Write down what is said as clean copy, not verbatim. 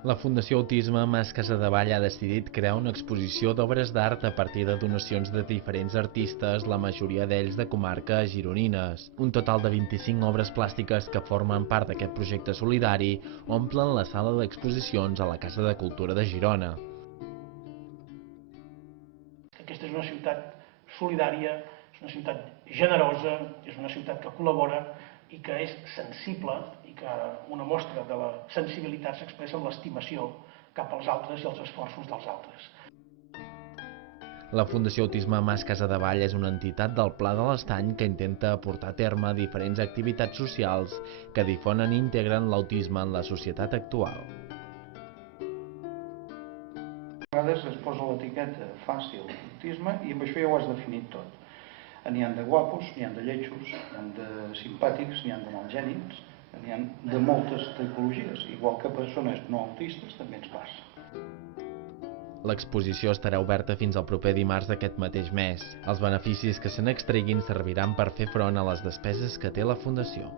La Fundació Autisme Mas Casadevall ha decidit crear una exposició d'obres d'art a partir de donacions de diferents artistes, la majoria d'ells de comarques gironines. Un total de 25 obres plàstiques que formen part d'aquest projecte solidari omplen la sala d'exposicions a la Casa de Cultura de Girona. Aquesta és una ciutat solidària, és una ciutat generosa, és una ciutat que col·labora i que és sensible i que una mostra de la sensibilitat s'expressa en l'estimació cap als altres i els esforços dels altres. La Fundació Autisme Mas Casadevall és una entitat del Pla de l'Estany que intenta portar a terme diferents activitats socials que difonen i integren l'autisme en la societat actual. A vegades es posa l'etiqueta fàcil autisme i amb això ja ho has definit tot. N'hi ha de guapos, n'hi ha de lletjos, n'hi ha de simpàtics, n'hi ha de malgènics, n'hi ha de moltes tipologies, igual que persones no autistes també ens passa. L'exposició estarà oberta fins al proper dimarts d'aquest mateix mes. Els beneficis que se n'extreguin serviran per fer front a les despeses que té la Fundació.